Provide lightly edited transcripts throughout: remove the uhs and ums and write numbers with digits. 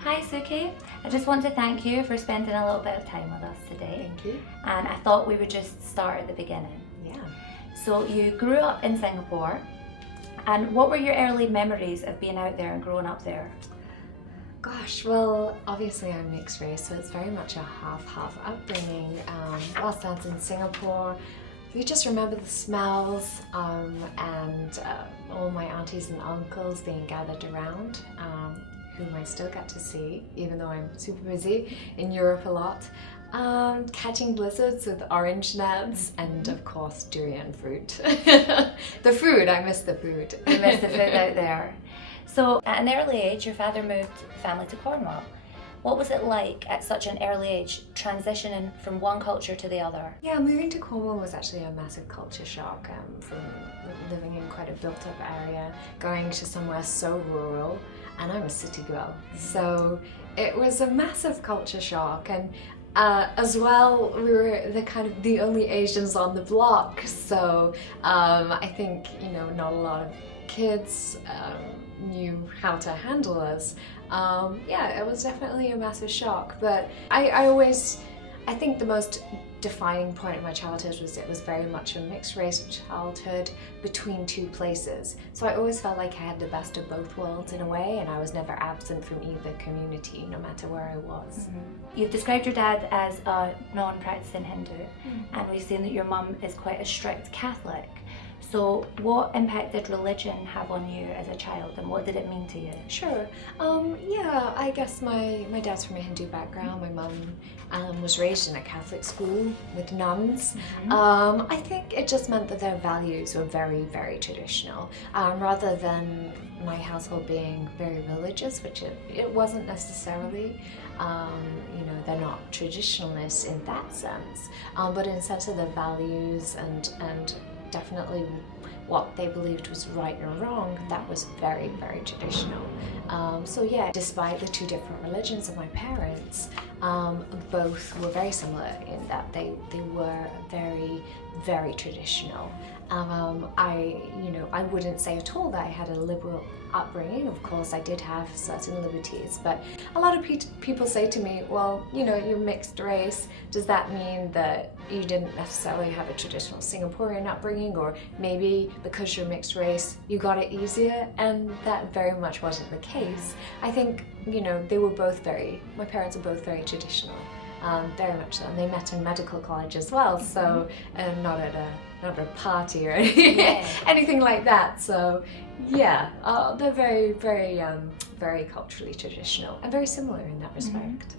Hi Sukki, I just want to thank you for spending a little bit of time with us today. Thank you. And I thought we would just start at the beginning. Yeah. So you grew up in Singapore, and what were your early memories of being out there and growing up there? Gosh, well, obviously I'm mixed race, so it's very much a half-half upbringing. Whilst I was in Singapore, you just remember the smells and all my aunties and uncles being gathered around, whom I still get to see, even though I'm super busy in Europe a lot. Catching blizzards with orange nets and of course durian fruit. The food, I miss the food. You miss the food out there. So at an early age, your father moved the family to Cornwall. What was it like at such an early age, transitioning from one culture to the other? Yeah, moving to Cornwall was actually a massive culture shock from living in quite a built-up area, going to somewhere so rural, and I'm a city girl. So it was a massive culture shock, and as well, we were the only Asians on the block, so I think, not a lot of kids knew how to handle us. Yeah, it was definitely a massive shock, but I think the most defining point of my childhood was it was very much a mixed race childhood between two places. So I always felt like I had the best of both worlds in a way, and I was never absent from either community, no matter where I was. Mm-hmm. You've described your dad as a non-practicing Hindu, and we've seen that your mum is quite a strict Catholic. So what impact did religion have on you as a child, and what did it mean to you? Sure. Yeah, I guess my dad's from a Hindu background. My mum was raised in a Catholic school with nuns. I think it just meant that their values were very, very traditional, rather than my household being very religious, which it wasn't necessarily. They're not traditionalists in that sense, but in the sense of their values and definitely what they believed was right or wrong, that was very, very traditional. So yeah, despite the two different religions of my parents, both were very similar in that they were very, very traditional. I wouldn't say at all that I had a liberal upbringing. Of course, I did have certain liberties, but a lot of people say to me, well, you're mixed race. Does that mean that you didn't necessarily have a traditional Singaporean upbringing, or maybe because you're mixed race, you got it easier? And that very much wasn't the case. I think, they were both my parents are both very traditional, very much so. And they met in medical college as well, so not at a party or anything like that. So yeah, they're very, very, very culturally traditional and very similar in that respect.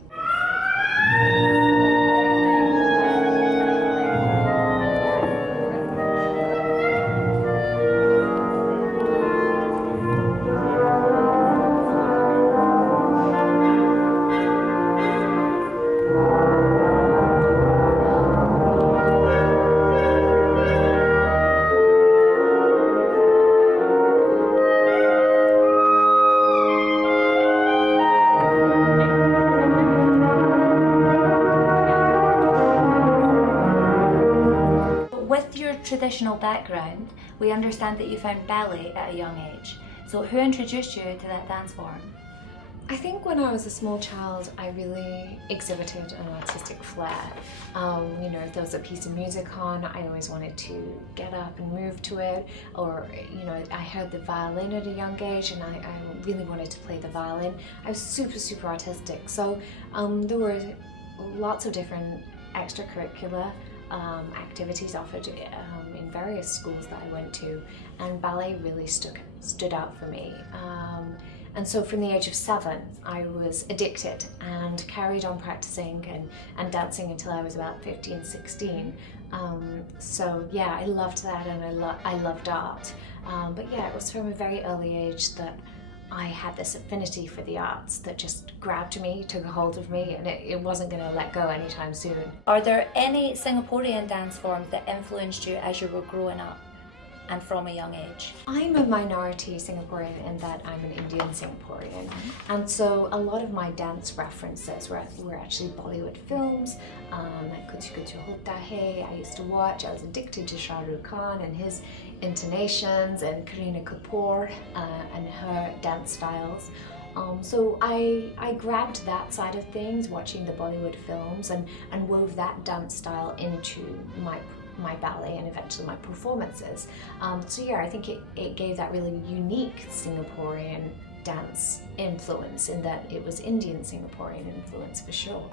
Traditional background, we understand that you found ballet at a young age. So who introduced you to that dance form? I think when I was a small child, I really exhibited an artistic flair. If there was a piece of music on, I always wanted to get up and move to it. Or, I heard the violin at a young age, and I really wanted to play the violin. I was super, super artistic. So there were lots of different extracurricular activities offered in various schools that I went to, and ballet really stood out for me. And so from the age of 7, I was addicted and carried on practicing and dancing until I was about 15, 16. So yeah, I loved that, and I loved art. But yeah, it was from a very early age that I had this affinity for the arts that just grabbed me, took a hold of me, and it wasn't going to let go anytime soon. Are there any Singaporean dance forms that influenced you as you were growing up and from a young age? I'm a minority Singaporean in that I'm an Indian Singaporean, and so a lot of my dance references were actually Bollywood films, like Kuch Kuch Hota Hai. I used to watch. I was addicted to Shah Rukh Khan and his intonations, and Kareena Kapoor and her dance styles. So I grabbed that side of things, watching the Bollywood films, and wove that dance style into my ballet and eventually my performances. So yeah, I think it gave that really unique Singaporean dance influence, in that it was Indian Singaporean influence for sure.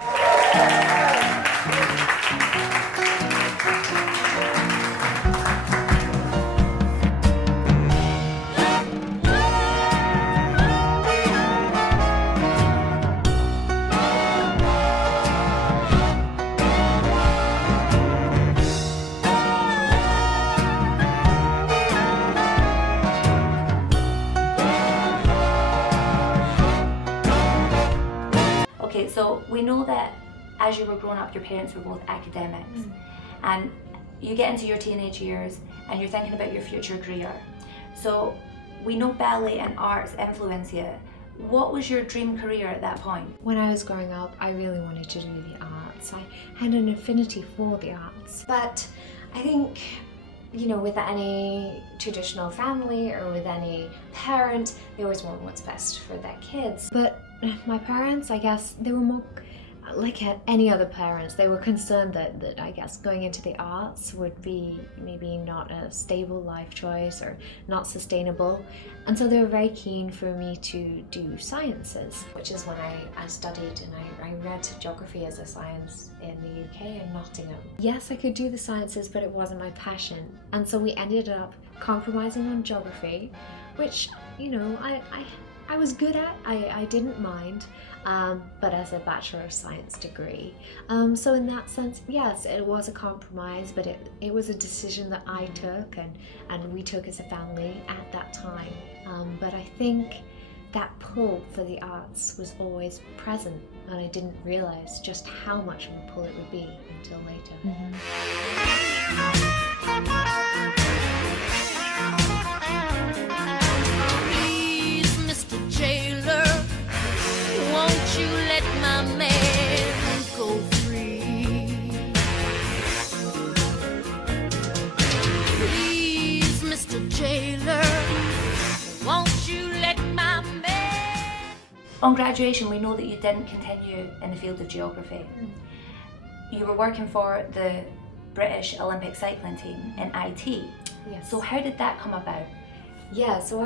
Okay, so we know that as you were growing up, your parents were both academics, and you get into your teenage years and you're thinking about your future career. So we know ballet and arts influence you. What was your dream career at that point? When I was growing up, I really wanted to do the arts. I had an affinity for the arts. But I think, you know, with any traditional family or with any parent, they always want what's best for their kids. But my parents, I guess, they were more like any other parents. They were concerned that I guess going into the arts would be maybe not a stable life choice or not sustainable. And so they were very keen for me to do sciences, which is when I studied, and I read geography as a science in the UK in Nottingham. Yes, I could do the sciences, but it wasn't my passion. And so we ended up compromising on geography, which, you know, I was good at, I didn't mind, but as a Bachelor of Science degree. So in that sense, yes, it was a compromise, but it was a decision that I took and we took as a family at that time. But I think that pull for the arts was always present, and I didn't realise just how much of a pull it would be until later. Jailer, won't you let my man go free? Please, Mr. Jailer, won't you let my man... On graduation, we know that you didn't continue in the field of geography. You were working for the British Olympic cycling team in IT. Yes. So how did that come about? Yeah, so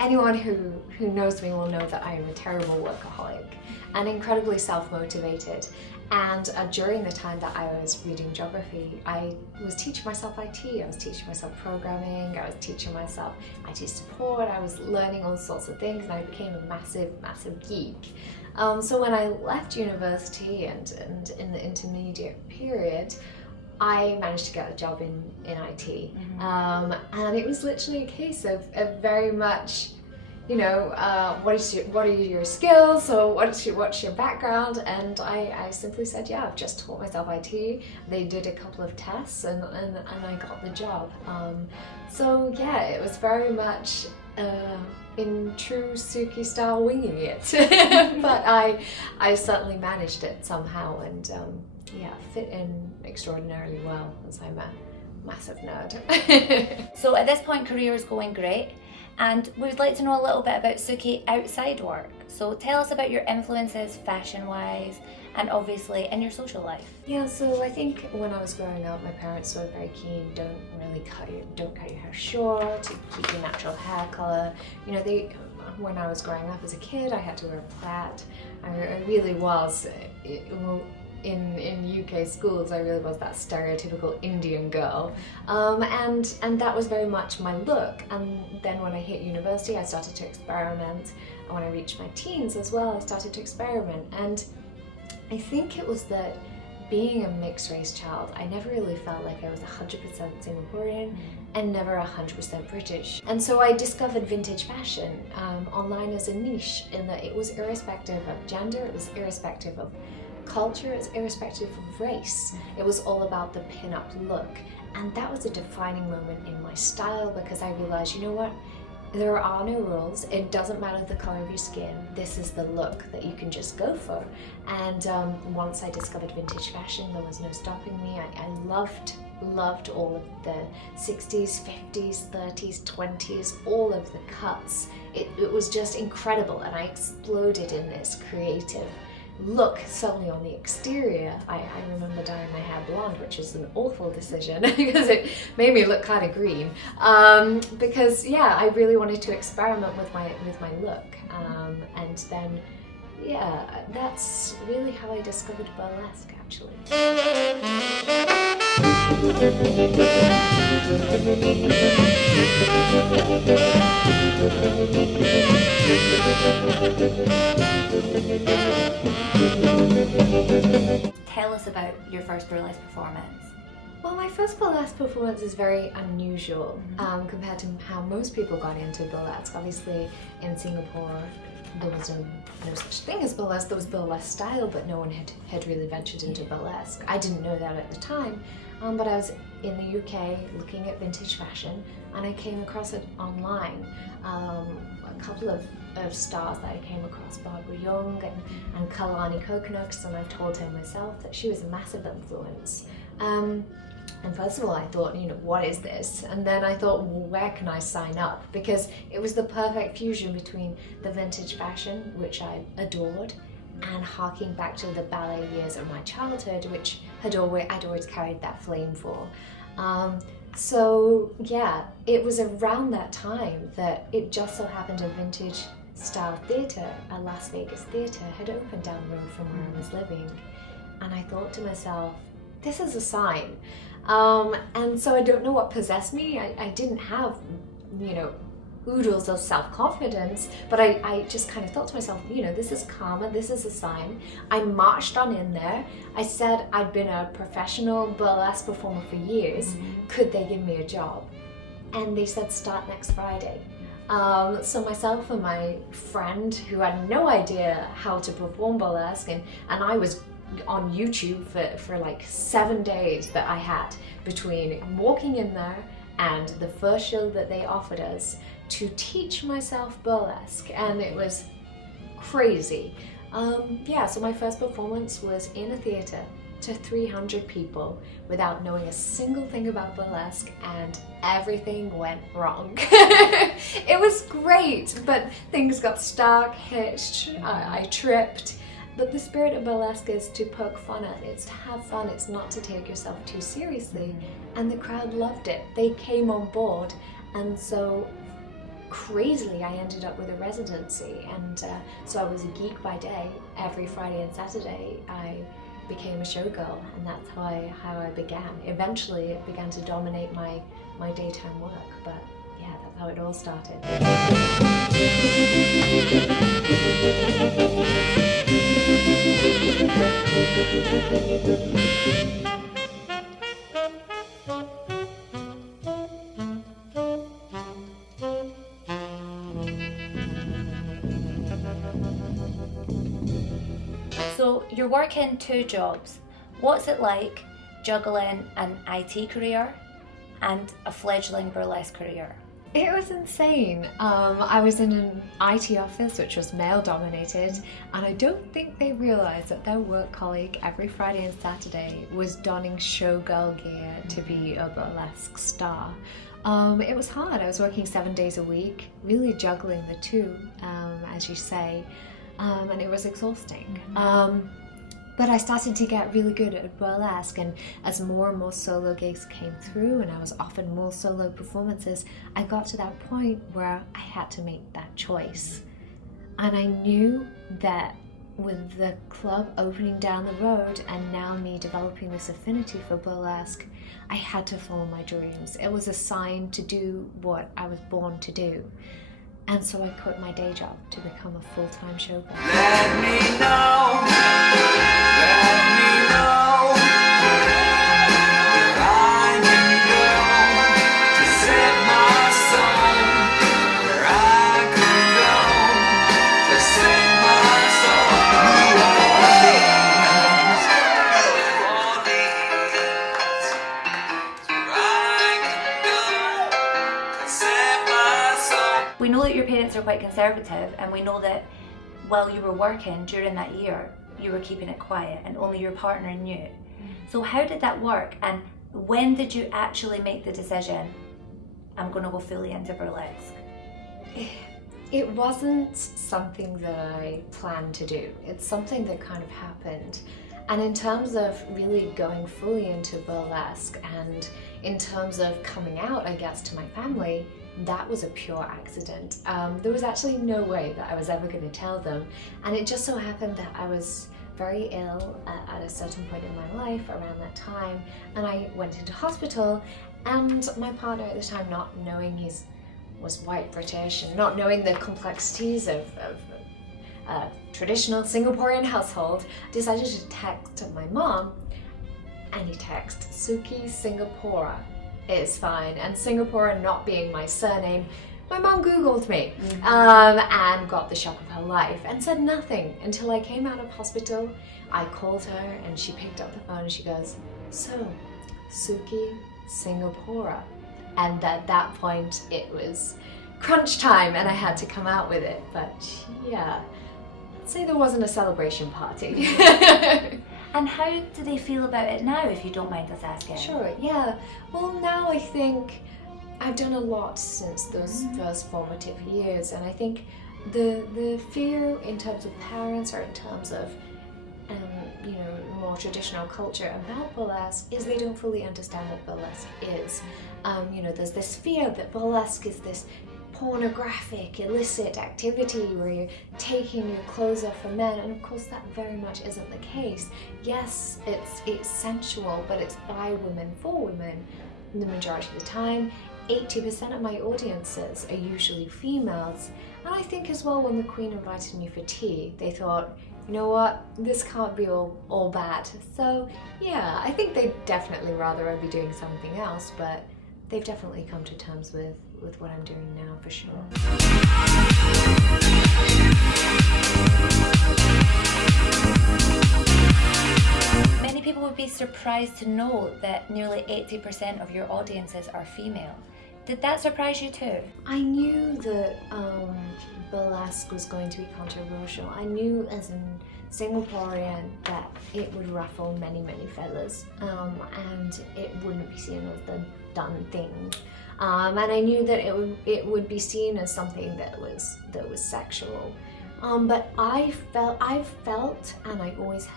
anyone who knows me will know that I am a terrible workaholic and incredibly self-motivated. And during the time that I was reading geography, I was teaching myself IT, I was teaching myself programming, I was teaching myself IT support, I was learning all sorts of things, and I became a massive geek. So when I left university and in the intermediate period, I managed to get a job in IT, and it was literally a case of very much, you know, what are your skills, so what's your background? And I simply said, yeah, I've just taught myself IT. They did a couple of tests, and I got the job. So yeah, it was very much in true Sukki style winging it, but I certainly managed it somehow, and yeah, fit in extraordinarily well, as I'm a massive nerd. So at this point, career is going great, and we'd like to know a little bit about Sukki outside work. So tell us about your influences fashion-wise and obviously in your social life. Yeah, so I think when I was growing up, my parents were very keen, don't cut your hair short, keep your natural hair color. You know, when I was growing up as a kid, I had to wear a plait. I really was, in UK schools, I really was that stereotypical Indian girl, and that was very much my look. And then when I hit university, I started to experiment, and when I reached my teens as well, I started to experiment. And I think it was that being a mixed race child, I never really felt like I was 100% Singaporean and never 100% British. And so I discovered vintage fashion online as a niche, in that it was irrespective of gender, it was irrespective of culture, it was irrespective of race. It was all about the pin-up look. And that was a defining moment in my style, because I realized, you know what? There are no rules. It doesn't matter the color of your skin. This is the look that you can just go for. And once I discovered vintage fashion, there was no stopping me. I loved all of the 60s, 50s, 30s, 20s, all of the cuts. It was just incredible, and I exploded in this creative look. Certainly on the exterior, I remember dyeing my hair blonde, which is an awful decision because it made me look kind of green. Because yeah, I really wanted to experiment with my look, and then yeah, that's really how I discovered burlesque, actually. Tell us about your first burlesque performance. Well, my first burlesque performance is very unusual compared to how most people got into burlesque. Obviously, in Singapore, there was no such thing as burlesque. There was burlesque style, but no one had really ventured into burlesque. I didn't know that at the time, but I was in the UK looking at vintage fashion, and I came across it online. A couple of stars that I came across, Barbara Young and Kalani Coconuts, and I've told her myself that she was a massive influence. And first of all, I thought, you know, what is this? And then I thought, well, where can I sign up? Because it was the perfect fusion between the vintage fashion, which I adored, and harking back to the ballet years of my childhood, which I'd always carried that flame for. So yeah, it was around that time that it just so happened a vintage style theatre, a Las Vegas theatre, had opened down the road from where I was living. And I thought to myself, this is a sign. And so I don't know what possessed me. I didn't have, you know, oodles of self-confidence, but I just kind of thought to myself, you know, this is karma, this is a sign. I marched on in there. I said I'd been a professional burlesque performer for years. Could they give me a job? And they said, start next Friday. So myself and my friend, who had no idea how to perform burlesque, and I was on YouTube for like 7 days that I had between walking in there and the first show that they offered us to teach myself burlesque, and it was crazy. Yeah, so my first performance was in a theatre to 300 people without knowing a single thing about burlesque, and everything went wrong. It was great, but things got stuck, hitched, I tripped. But the spirit of burlesque is to poke fun at it, it's to have fun, it's not to take yourself too seriously. And the crowd loved it, they came on board, and so crazily I ended up with a residency. And so I was a geek by day. Every Friday and Saturday I became a showgirl, and that's how I began. Eventually it began to dominate my daytime work, but yeah, that's how it all started. So you're working 2 jobs. What's it like juggling an IT career and a fledgling burlesque career? It was insane. I was in an IT office which was male dominated, and I don't think they realised that their work colleague every Friday and Saturday was donning showgirl gear to be a burlesque star. It was hard. I was working 7 days a week, really juggling the two, as you say, and it was exhausting. But I started to get really good at burlesque, and as more and more solo gigs came through and I was offered more solo performances, I got to that point where I had to make that choice. And I knew that with the club opening down the road and now me developing this affinity for burlesque, I had to follow my dreams. It was a sign to do what I was born to do. And so I quit my day job to become a full-time showgirl. Let me know where I can go to set my soul, where I can go to set my soul. New Orleans, where I can go to set my soul. We know that your parents are quite conservative, and we know that while you were working during that year, you were keeping it quiet and only your partner knew. So how did that work, and when did you actually make the decision, I'm going to go fully into burlesque? It wasn't something that I planned to do. It's something that kind of happened. And in terms of really going fully into burlesque and in terms of coming out, I guess, to my family, that was a pure accident. There was actually no way that I was ever going to tell them. And it just so happened that I was very ill at a certain point in my life around that time. And I went into hospital, and my partner at the time, not knowing he was white British and not knowing the complexities of traditional Singaporean household, decided to text my mom, and he texted Sukki Singapora. It's fine. And Singapore not being my surname, my mom Googled me and got the shock of her life and said nothing until I came out of hospital. I called her and she picked up the phone and she goes, "So, Sukki Singapora." And at that point it was crunch time and I had to come out with it. But yeah, I'd say there wasn't a celebration party. And how do they feel about it now, if you don't mind us asking? Sure, yeah. Well, now I think I've done a lot since those first formative years, and I think the fear in terms of parents or in terms of more traditional culture about burlesque is they don't fully understand what burlesque is. There's this fear that burlesque is this pornographic, illicit activity where you're taking your clothes off for men, and of course that very much isn't the case. Yes, it's sensual, but it's by women for women the majority of the time. 80% of my audiences are usually females, and I think as well when the Queen invited me for tea, they thought, you know what, this can't be all bad. So yeah, I think they'd definitely rather I be doing something else, but they've definitely come to terms with what I'm doing now, for sure. Many people would be surprised to know that nearly 80% of your audiences are female. Did that surprise you too? I knew that burlesque was going to be controversial. I knew as a Singaporean that it would ruffle many, many feathers, and it wouldn't be seen as the done thing. And I knew that it would be seen as something that was sexual. But I felt, and I always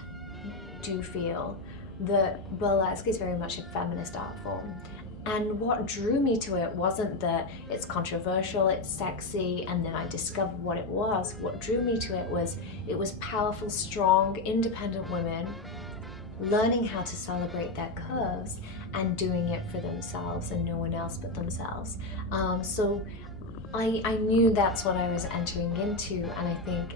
do feel, that burlesque is very much a feminist art form. And what drew me to it wasn't that it's controversial, it's sexy, and then I discovered what it was. What drew me to it was powerful, strong, independent women learning how to celebrate their curves and doing it for themselves and no one else but themselves. So I knew that's what I was entering into, and I think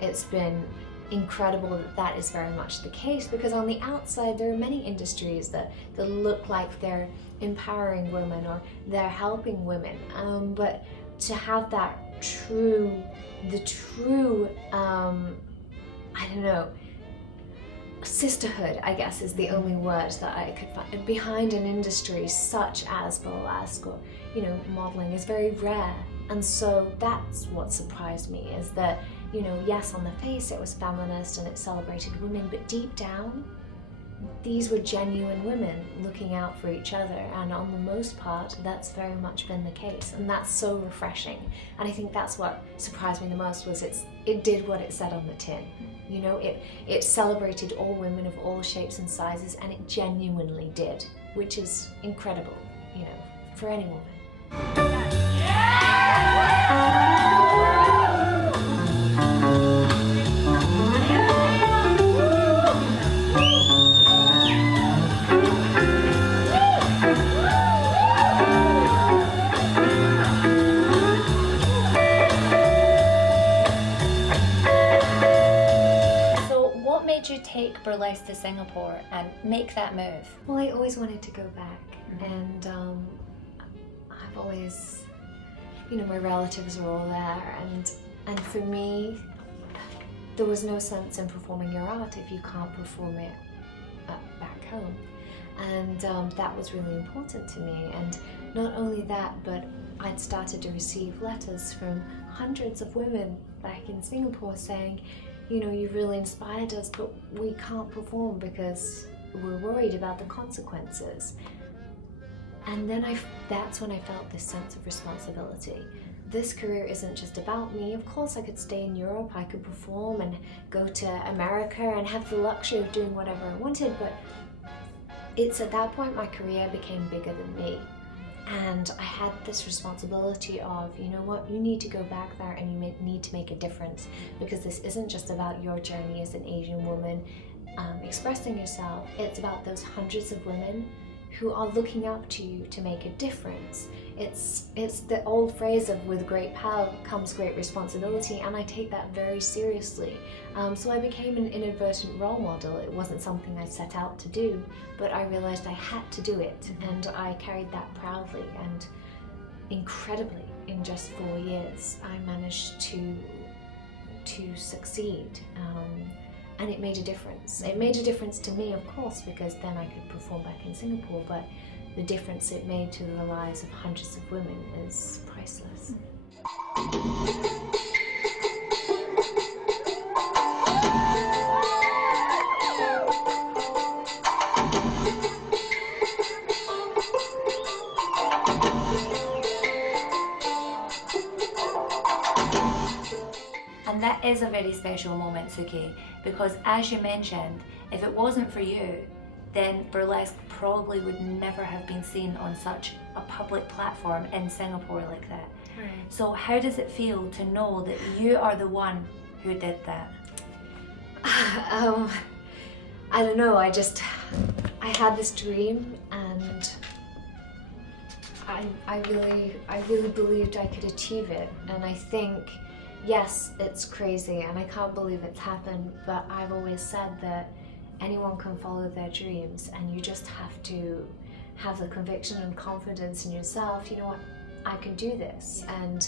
it's been incredible that is very much the case, because on the outside there are many industries that look like they're empowering women or they're helping women, but to have that true sisterhood, I guess, is the only word that I could find behind an industry such as burlesque or modeling is very rare. And so that's what surprised me, is that yes, on the face it was feminist and it celebrated women, but deep down these were genuine women looking out for each other, and on the most part that's very much been the case, and that's so refreshing. And I think that's what surprised me the most, was it did what it said on the tin. It celebrated all women of all shapes and sizes, and it genuinely did, which is incredible, for any woman. take burlesque to Singapore and make that move? Well, I always wanted to go back, and I've always, my relatives are all there, and for me, there was no sense in performing your art if you can't perform it back home, and that was really important to me. And not only that, but I'd started to receive letters from hundreds of women back in Singapore saying, you've really inspired us, but we can't perform because we're worried about the consequences. And then that's when I felt this sense of responsibility. This career isn't just about me. Of course I could stay in Europe, I could perform and go to America and have the luxury of doing whatever I wanted, but it's at that point my career became bigger than me. And I had this responsibility of, you need to go back there and you need to make a difference, because this isn't just about your journey as an Asian woman expressing yourself. It's about those hundreds of women who are looking up to you to make a difference. It's the old phrase of with great power comes great responsibility, and I take that very seriously. So I became an inadvertent role model. It wasn't something I set out to do, but I realized I had to do it, and I carried that proudly. And incredibly, in just 4 years, I managed to succeed. And it made a difference. It made a difference to me, of course, because then I could perform back in Singapore, but the difference it made to the lives of hundreds of women is priceless. And that is a very special moment, Sukki, because as you mentioned, if it wasn't for you, then burlesque probably would never have been seen on such a public platform in Singapore like that. Right. So how does it feel to know that you are the one who did that? I don't know, I had this dream, and I really believed I could achieve it. And I think, yes, it's crazy and I can't believe it's happened, but I've always said that anyone can follow their dreams, and you just have to have the conviction and confidence in yourself. You know what, I can do this. And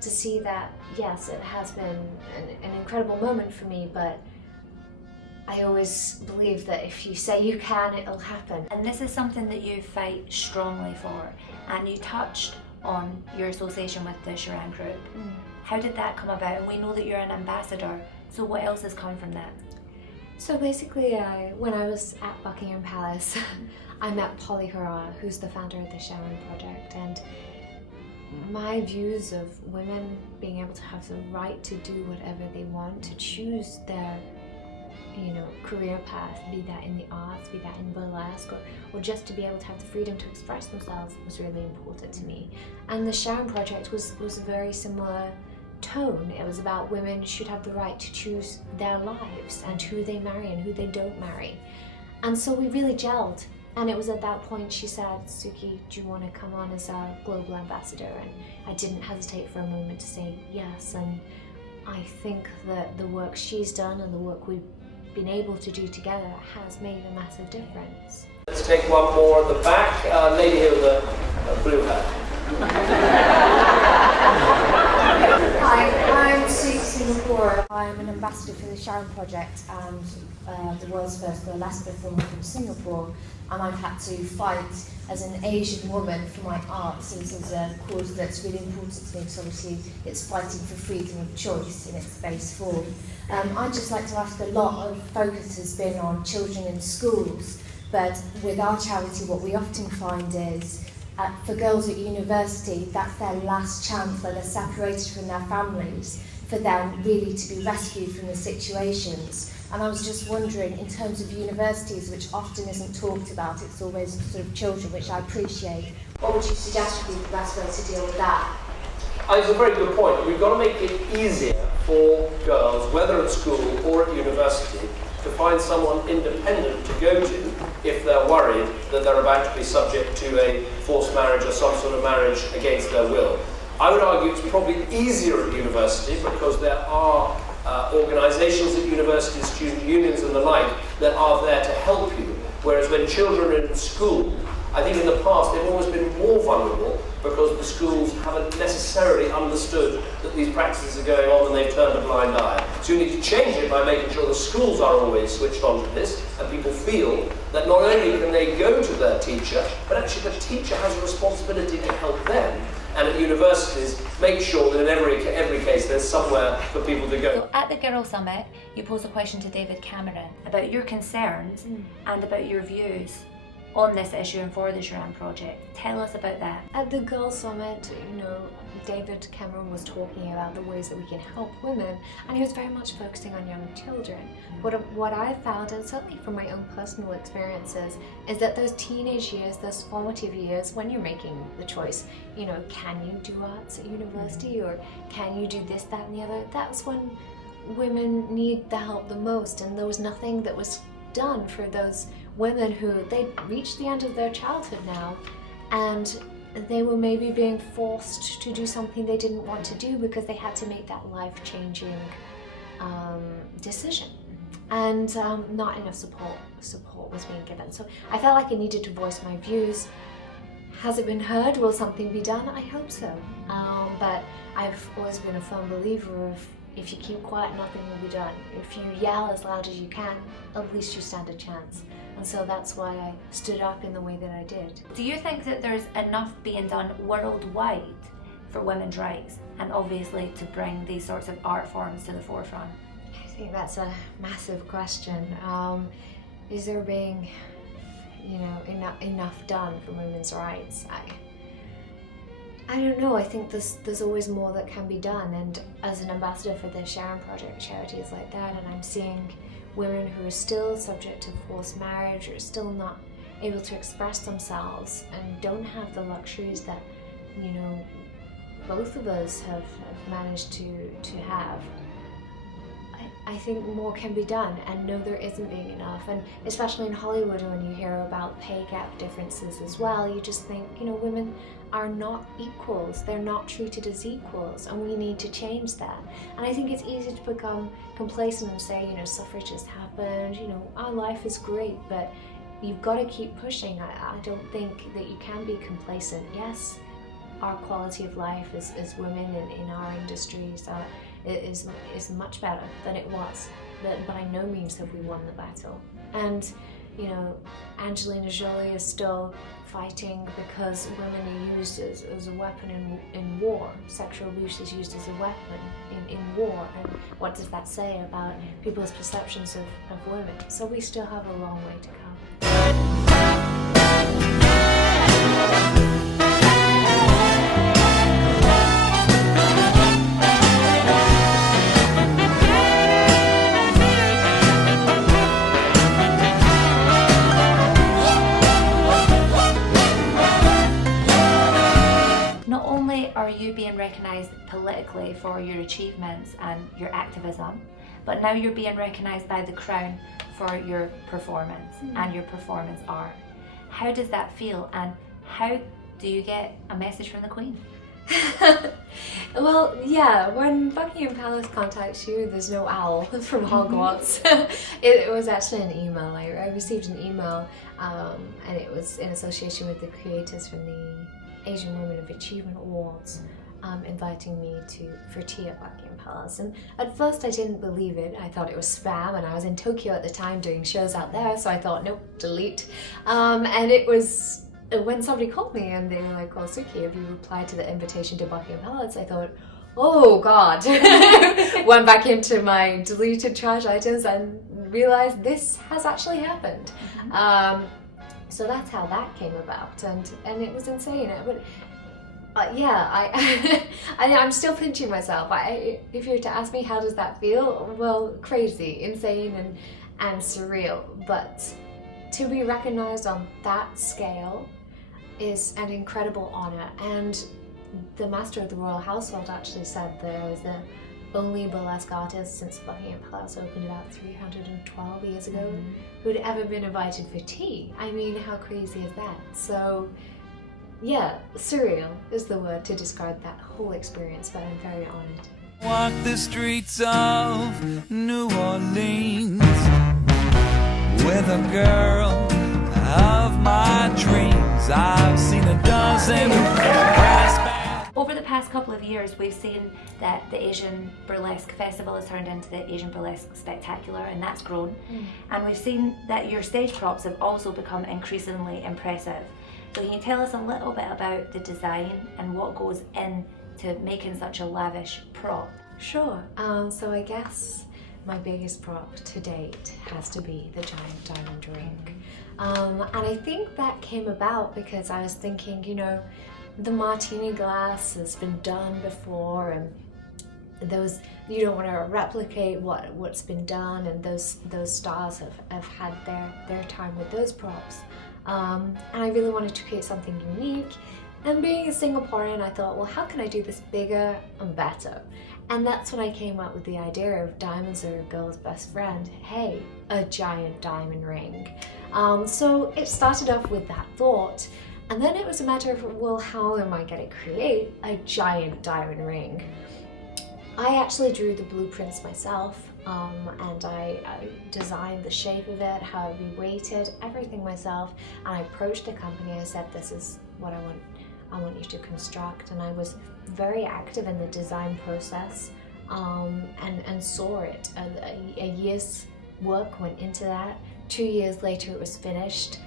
to see that, yes, it has been an incredible moment for me, but I always believe that if you say you can, it'll happen. And this is something that you fight strongly for, and you touched on your association with the Sharan group. How did that come about? And we know that you're an ambassador, so what else has come from that? So basically, when I was at Buckingham Palace, I met Polly Hurrah, who's the founder of the Sharan Project, and my views of women being able to have the right to do whatever they want, to choose their career path, be that in the arts, be that in burlesque, or just to be able to have the freedom to express themselves, was really important to me. And the Sharan Project was a very similar tone. It was about women should have the right to choose their lives and who they marry and who they don't marry. And so we really gelled. And it was at that point she said, Sukki, do you want to come on as our global ambassador? And I didn't hesitate for a moment to say yes. And I think that the work she's done and the work we've been able to do together has made a massive difference. Let's take one more at the back. Lady here with the blue hat. Hi, I'm Sukki Singapora. I'm an ambassador for the Sharan Project and the world's first burlesque performer from Singapore. And I've had to fight as an Asian woman for my art, since it's a cause that's really important to me, because obviously it's fighting for freedom of choice in its base form. I'd just like to ask, a lot of focus has been on children in schools, but with our charity what we often find is for girls at university, that's their last chance where they're separated from their families, for them really to be rescued from the situations. And I was just wondering, in terms of universities, which often isn't talked about, it's always sort of children, which I appreciate, what would you suggest would be the best way to deal with that? It's a very good point. We've got to make it easier for girls, whether at school or at university, to find someone independent to go to if they're worried that they're about to be subject to a forced marriage or some sort of marriage against their will. I would argue it's probably easier at university because there are organisations at universities, student unions and the like, that are there to help you. Whereas when children are in school, I think in the past they've always been more vulnerable because the schools haven't necessarily understood that these practices are going on and they've turned a blind eye. So you need to change it by making sure the schools are always switched on to this and people feel that not only can they go to their teacher, but actually the teacher has a responsibility to help them. And at universities, make sure that in every case there's somewhere for people to go. So at the Girl Summit, you posed a question to David Cameron about your concerns and about your views on this issue and for the Sharan project. Tell us about that. At the Girl Summit, David Cameron was talking about the ways that we can help women, and he was very much focusing on young children. What I found, and certainly from my own personal experiences, is that those teenage years, those formative years, when you're making the choice, can you do arts at university, or can you do this, that, and the other? That's when women need the help the most, and there was nothing that was done for those women who they'd reached the end of their childhood now, and they were maybe being forced to do something they didn't want to do because they had to make that life-changing decision, and not enough support was being given. So I felt like I needed to voice my views. Has it been heard? Will something be done? I hope so. But I've always been a firm believer of, if you keep quiet, nothing will be done. If you yell as loud as you can, at least you stand a chance. And so that's why I stood up in the way that I did. Do you think that there's enough being done worldwide for women's rights, and obviously to bring these sorts of art forms to the forefront? I think that's a massive question. Is there being, enough done for women's rights? I don't know. I think there's always more that can be done, and as an ambassador for the Sharan Project, charities like that, and I'm seeing women who are still subject to forced marriage, or still not able to express themselves, and don't have the luxuries that both of us have managed to have. I think more can be done, and no, there isn't being enough. And especially in Hollywood, when you hear about pay gap differences as well, you just think, women are not equals. They're not treated as equals, and we need to change that. And I think it's easy to become complacent and say, suffrage has happened, our life is great, but you've got to keep pushing. I don't think that you can be complacent. Yes, our quality of life as women in our industries is much better than it was, but by no means have we won the battle. And Angelina Jolie is still fighting because women are used as a weapon in war. Sexual abuse is used as a weapon in war, and what does that say about people's perceptions of women? So we still have a long way to come. Are you being recognised politically for your achievements and your activism, but now you're being recognised by the Crown for your performance and your performance art. How does that feel, and how do you get a message from the Queen? Well, yeah, when Buckingham Palace contacts you, there's no owl from Hogwarts. It was actually an email. I received an email, and it was in association with the creators from the Asian Women of Achievement Awards, inviting me for tea at Buckingham Palace. And at first I didn't believe it. I thought it was spam, and I was in Tokyo at the time doing shows out there, so I thought, nope, delete. And it was when somebody called me and they were like, well, Sukki, have you replied to the invitation to Buckingham Palace? I thought, oh God. Went back into my deleted trash items and realized this has actually happened. So that's how that came about, and it was insane. But I'm still pinching myself. If you were to ask me how does that feel, well, crazy, insane, and surreal. But to be recognized on that scale is an incredible honor. And the Master of the Royal Household actually said that I was the only burlesque artist since Buckingham Palace opened about 312 years ago who'd ever been invited for tea. I mean, how crazy is that? So yeah, surreal is the word to describe that whole experience, but I'm very honored. Walk the streets of New Orleans, with a girl of my dreams. I've seen a dozen brass bands. Over the past couple of years, we've seen that the Asian Burlesque Festival has turned into the Asian Burlesque Spectacular, and that's grown. And we've seen that your stage props have also become increasingly impressive. So can you tell us a little bit about the design and what goes into making such a lavish prop? Sure. So I guess my biggest prop to date has to be the giant diamond ring. And I think that came about because I was thinking, you know, the martini glass has been done before, and those, you don't want to replicate what's been done, and those stars have had their time with those props. And I really wanted to create something unique. And being a Singaporean, I thought, well, how can I do this bigger and better? And that's when I came up with the idea of diamonds are a girl's best friend. Hey, a giant diamond ring. So it started off with that thought, and then it was a matter of, well, how am I going to create a giant diamond ring? I actually drew the blueprints myself, and I designed the shape of it, how it would be weighted, everything myself. And I approached the company. I said, this is what I want you to construct. And I was very active in the design process, and saw it. A year's work went into that. 2 years later, it was finished.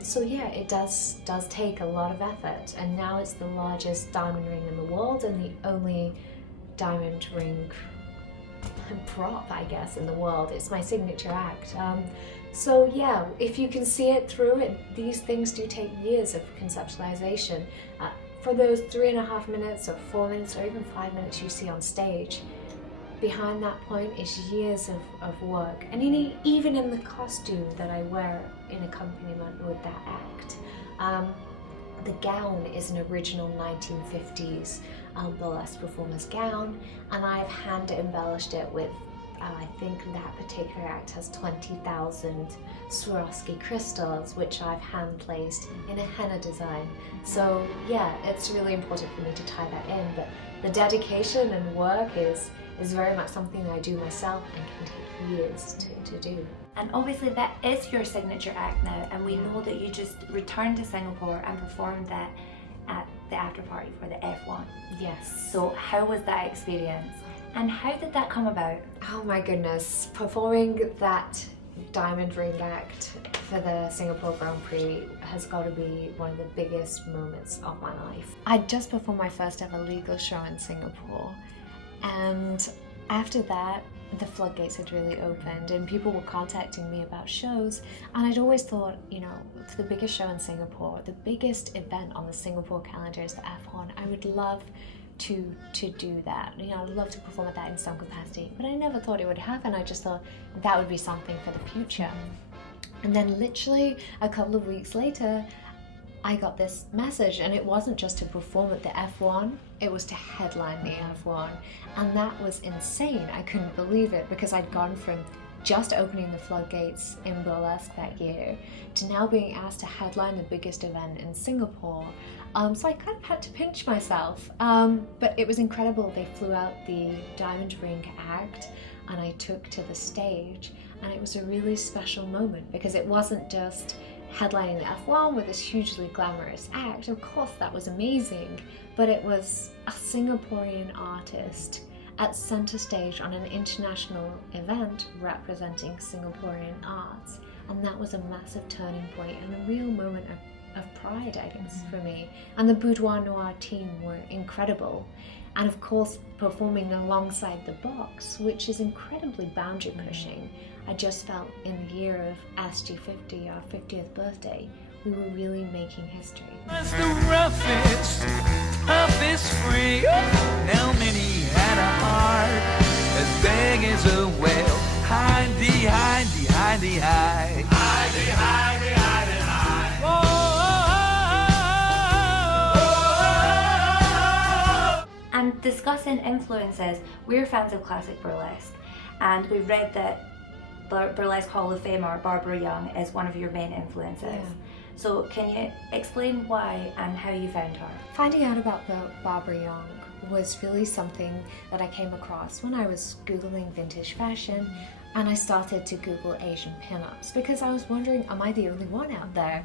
So yeah, it does take a lot of effort. And now it's the largest diamond ring in the world, and the only diamond ring prop, I guess, in the world. It's my signature act. So yeah, if you can see it through it, these things do take years of conceptualization. For those 3.5 minutes or 4 minutes or even 5 minutes you see on stage, behind that point is years of work. And even in the costume that I wear in accompaniment with that act, the gown is an original 1950s burlesque performer's gown, and I've hand embellished it with, I think that particular act has 20,000 Swarovski crystals, which I've hand placed in a henna design. So yeah, it's really important for me to tie that in, but the dedication and work is very much something that I do myself and can take years to do. And obviously that is your signature act now, and we know that you just returned to Singapore and performed that at the after party for the F1. Yes. So how was that experience? And how did that come about? Oh my goodness, performing that diamond ring act for the Singapore Grand Prix has got to be one of the biggest moments of my life. I just performed my first ever legal show in Singapore, and after that the floodgates had really opened and people were contacting me about shows, and I'd always thought, you know, for the biggest show in Singapore, the biggest event on the Singapore calendar is the F1. I would love to do that. You know, I'd love to perform at that in some capacity, but I never thought it would happen. I just thought that would be something for the future. And then literally a couple of weeks later, I got this message, and it wasn't just to perform at the F1, it was to headline the F1. And that was insane. I couldn't believe it, because I'd gone from just opening the floodgates in burlesque that year to now being asked to headline the biggest event in Singapore. So I kind of had to pinch myself, but it was incredible. They flew out the diamond ring act and I took to the stage, and it was a really special moment because it wasn't just headlining the F1 with this hugely glamorous act. Of course that was amazing, but it was a Singaporean artist at center stage on an international event representing Singaporean arts, and that was a massive turning point and a real moment of pride, I guess, for me. And the Boudoir Noir team were incredible, and of course performing alongside the box, which is incredibly boundary pushing. I just felt in the year of SG50, our 50th birthday, we were really making history. As the roughest of this free, now many had a heart as big as a whale. Hidey, hidey, hidey, hide. Hidey, hidey, hidey, hide. Whoa. And discussing influences, we're fans of classic burlesque, and we've read that Burlesque Hall of Famer Barbara Young is one of your main influences. Yeah. So can you explain why and how you found her? Finding out about Barbara Young was really something that I came across when I was Googling vintage fashion. And I started to Google Asian pinups because I was wondering, am I the only one out there?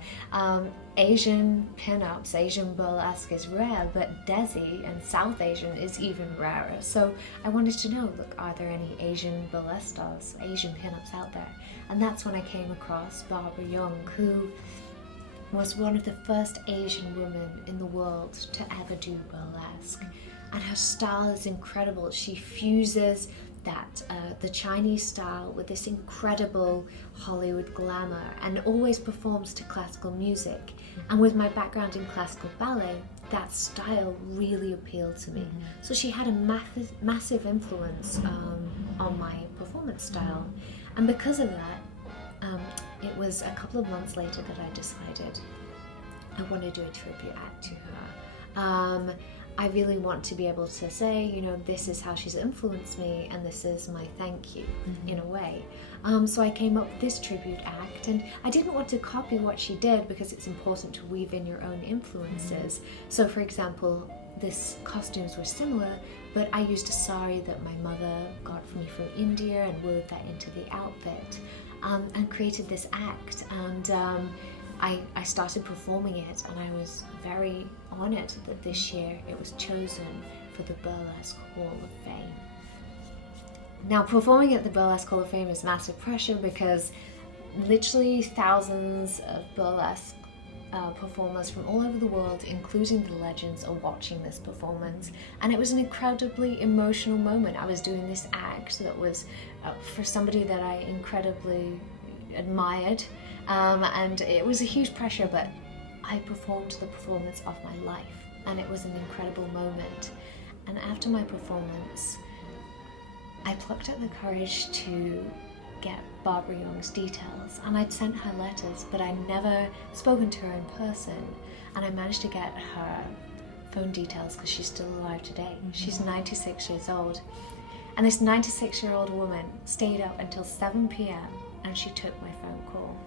Asian pinups, Asian burlesque is rare, but Desi and South Asian is even rarer. So I wanted to know, look, are there any Asian burlesque stars, Asian pinups out there? And that's when I came across Barbara Young, who was one of the first Asian women in the world to ever do burlesque. And her style is incredible. She fuses the Chinese style with this incredible Hollywood glamour and always performs to classical music. And with my background in classical ballet, that style really appealed to me. So she had a massive influence on my performance style. And because of that, it was a couple of months later that I decided I want to do a tribute act to her. I really want to be able to say, you know, this is how she's influenced me and this is my thank you in a way. So I came up with this tribute act, and I didn't want to copy what she did because it's important to weave in your own influences. So for example, these costumes were similar, but I used a sari that my mother got for me from India and wove that into the outfit, and created this act. And I started performing it, and I was very honoured that this year it was chosen for the Burlesque Hall of Fame. Now, performing at the Burlesque Hall of Fame is massive pressure because literally thousands of burlesque performers from all over the world, including the legends, are watching this performance, and it was an incredibly emotional moment. I was doing this act that was for somebody that I incredibly admired, and it was a huge pressure, but I performed the performance of my life, and it was an incredible moment. And after my performance, I plucked up the courage to get Barbara Young's details, and I'd sent her letters, but I'd never spoken to her in person, and I managed to get her phone details because she's still alive today. She's 96 years old, and this 96-year-old woman stayed up until 7 p.m. and she took my phone call.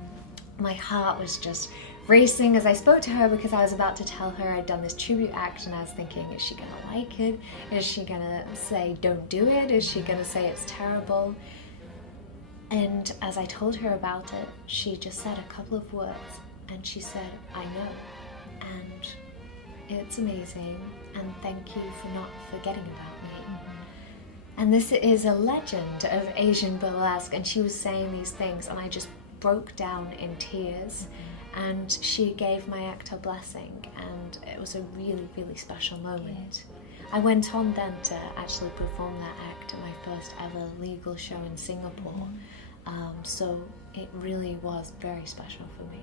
My heart was just racing as I spoke to her because I was about to tell her I'd done this tribute act, and I was thinking, is she gonna like it? Is she gonna say don't do it? Is she gonna say it's terrible? And as I told her about it, she just said a couple of words, and she said, I know, and it's amazing, and thank you for not forgetting about me. And this is a legend of Asian burlesque, and she was saying these things, and I just broke down in tears, and she gave my act her blessing, and it was a really, really special moment. I went on then to actually perform that act at my first ever legal show in Singapore, so it really was very special for me.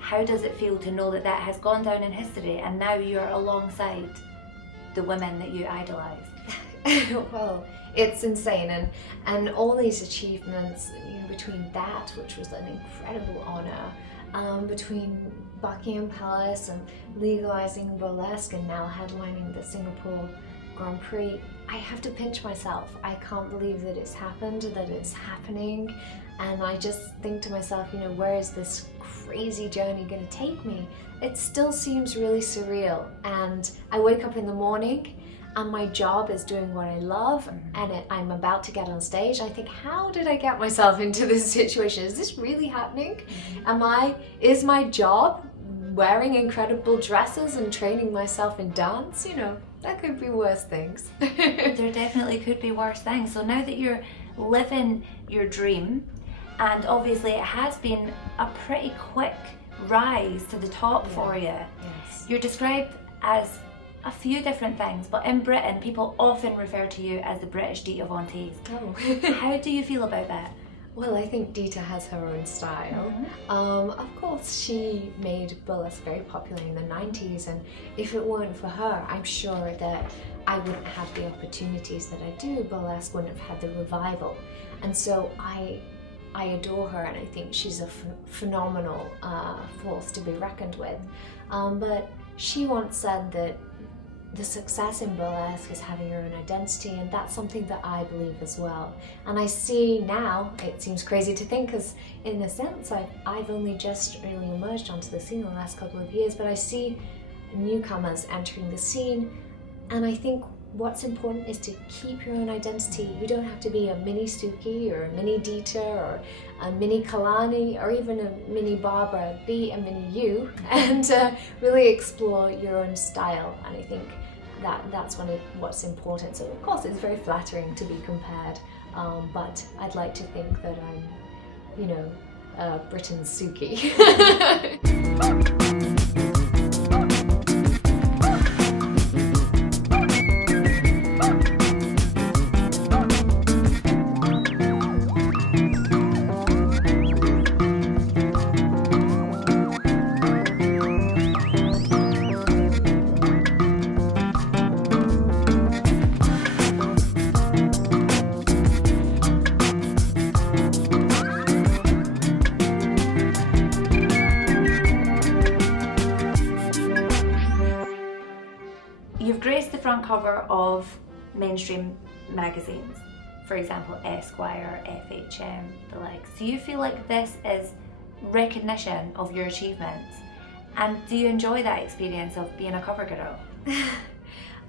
How does it feel to know that that has gone down in history and now you're alongside the women that you idolise? Well, it's insane, and all these achievements, you know, between that, which was an incredible honour, between Buckingham Palace and legalising burlesque and now headlining the Singapore Grand Prix, I have to pinch myself. I can't believe that it's happened, that it's happening, and I just think to myself, you know, where is this crazy journey going to take me? It still seems really surreal, and I wake up in the morning and my job is doing what I love, and I'm about to get on stage. I think, how did I get myself into this situation? Is this really happening? Is my job wearing incredible dresses and training myself in dance? You know, that could be worse things. There definitely could be worse things. So now that you're living your dream, and obviously it has been a pretty quick rise to the top for you. Yes. You're described as a few different things, but in Britain people often refer to you as the British Diamante. Oh. How do you feel about that? Well, I think Dita has her own style. Of course, she made burlesque very popular in the 90s, and if it weren't for her, I'm sure that I wouldn't have the opportunities that I do. Burlesque wouldn't have had the revival. And so I adore her, and I think she's a phenomenal force to be reckoned with. But she once said that the success in burlesque is having your own identity, and that's something that I believe as well. And I see now, it seems crazy to think, because in a sense I've only just really emerged onto the scene in the last couple of years, but I see newcomers entering the scene, and I think what's important is to keep your own identity. You don't have to be a mini Sukki or a mini Dita or a mini Kalani or even a mini Barbara. Be a mini you and really explore your own style. And I think that's what's important. So of course it's very flattering to be compared, but I'd like to think that I'm, Britain's Sukki. You've graced the front cover of mainstream magazines, for example Esquire, FHM, the likes. Do you feel like this is recognition of your achievements? And do you enjoy that experience of being a cover girl?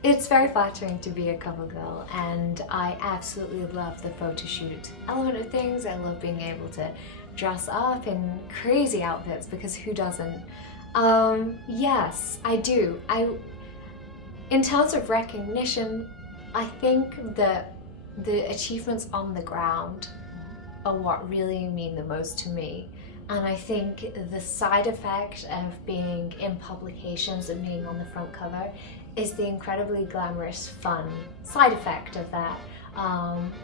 It's very flattering to be a cover girl, and I absolutely love the photo shoot element of things. I love being able to dress up in crazy outfits, because who doesn't? Yes, I do. In terms of recognition, I think that the achievements on the ground are what really mean the most to me. And I think the side effect of being in publications and being on the front cover is the incredibly glamorous, fun side effect of that.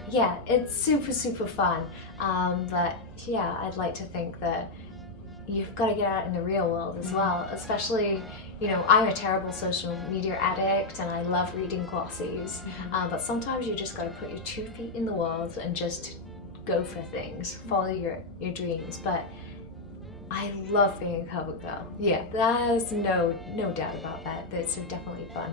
Yeah, it's super, super fun. But yeah, I'd like to think that you've got to get out in the real world as well, especially, I'm a terrible social media addict and I love reading glossies, but sometimes you just got to put your 2 feet in the world and just go for things, follow your dreams. But I love being a cover girl. Yeah, there's no doubt about that. It's definitely fun.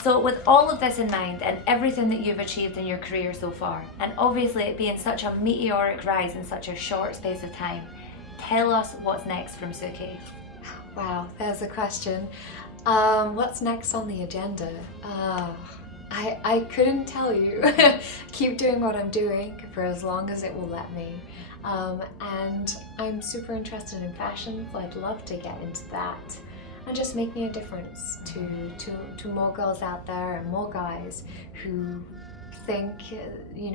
So with all of this in mind and everything that you've achieved in your career so far, and obviously it being such a meteoric rise in such a short space of time, tell us what's next from Sukki. Wow, there's a question. What's next on the agenda? I couldn't tell you. Keep doing what I'm doing for as long as it will let me. And I'm super interested in fashion, so I'd love to get into that. And just making a difference to more girls out there and more guys who think,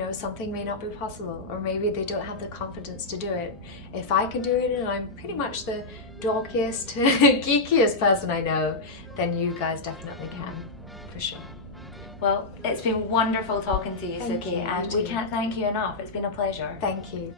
something may not be possible, or maybe they don't have the confidence to do it. If I can do it, and I'm pretty much the dorkiest, geekiest person I know, then you guys definitely can, for sure. Well, it's been wonderful talking to you, Thank Sukki, you, and we can't thank you enough. It's been a pleasure. Thank you.